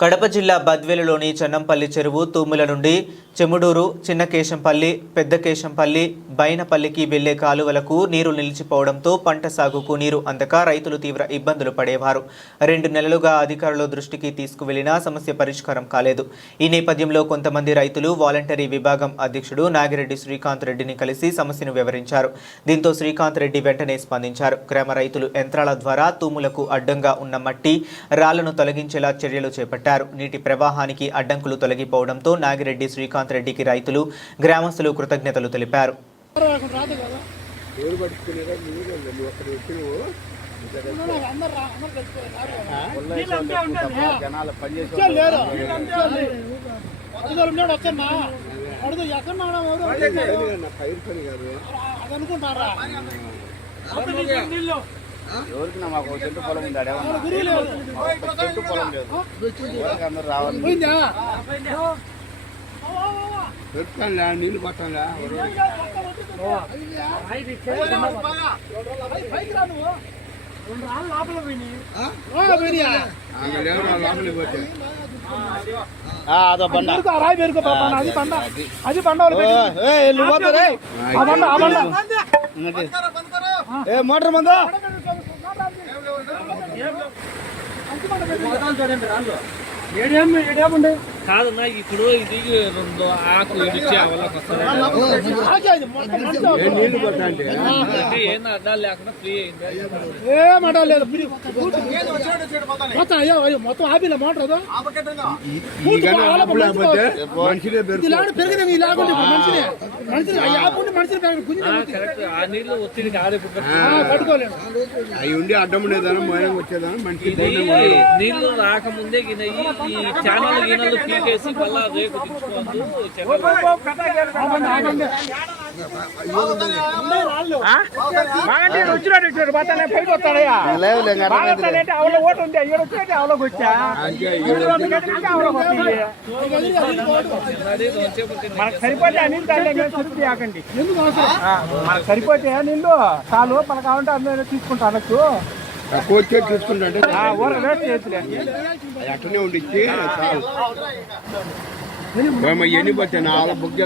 కడప జిల్లా బద్వేలులోని చెన్నంపల్లి చెరువు తూముల నుండి చెముడూరు, చిన్నకేశంపల్లి, పెద్దకేశంపల్లి, బైనపల్లికి వెళ్లే కాలువలకు నీరు నిలిచిపోవడంతో పంట సాగుకు నీరు అందక రైతులు తీవ్ర ఇబ్బందులు పడేవారు. 2 నెలలుగా అధికారుల దృష్టికి తీసుకువెళ్లినా సమస్య పరిష్కారం కాలేదు. ఈ నేపథ్యంలో కొంతమంది రైతులు వాలంటరీ విభాగం అధ్యక్షుడు నాగిరెడ్డి శ్రీకాంత్ రెడ్డిని కలిసి సమస్యను వివరించారు. దీంతో శ్రీకాంత్ రెడ్డి వెంటనే స్పందించారు. గ్రామ రైతులు యంత్రాల ద్వారా తూములకు అడ్డంగా ఉన్న మట్టి, రాళ్లను తొలగించేలా చర్యలు చేపట్టారు. నీటి ప్రవాహానికి అడ్డంకులు తొలగిపోవడంతో నాగిరెడ్డి శ్రీకాంత్ రెడ్డికి రైతులు, గ్రామస్తులు కృతజ్ఞతలు తెలిపారు. ఎవరికి మాకు చెట్టు పొలం ఉంది, చెట్టు పొలం లేదు, అందరూ రావాలి. నీళ్ళు పట్టాలా అదో బండ అది బండ మోటార్ మంద కాదన్నా ఇప్పుడు ఇది 2 ఆకు ఇడిచి ఏం అడ్డాలు లేకుండా ఫ్రీ అయింది. ఏం అడ్డాలు లేదు, మొత్తం ఆపిల మోటార్ పెరిగిన ఆ నీళ్ళు ఒత్తిడికి పట్టుకోలేదు. అవి ఉండి అడ్డం ఉండేదాన్ని మోయం వచ్చేదాన్ని మంచి నీళ్లు రాకముందే గినయి ఈ ఛానల్ గిన్నెలు పీకేసి మళ్ళా రేపు తెచ్చుకోవద్దు. పైకి వస్తాడయ్యా ఓటు ఉంది, అవలోకి వచ్చా మనకు సరిపోతే నీళ్ళు తాగండి. మనకు సరిపోతే నీళ్ళు చాలు, మనకు కావాలంటే అందరూ తీసుకుంటా అనొచ్చు. తక్కువ వచ్చే చూసుకుంటే అట్లనే ఉండిచ్చి ఎన్ని పట్టాను బుక్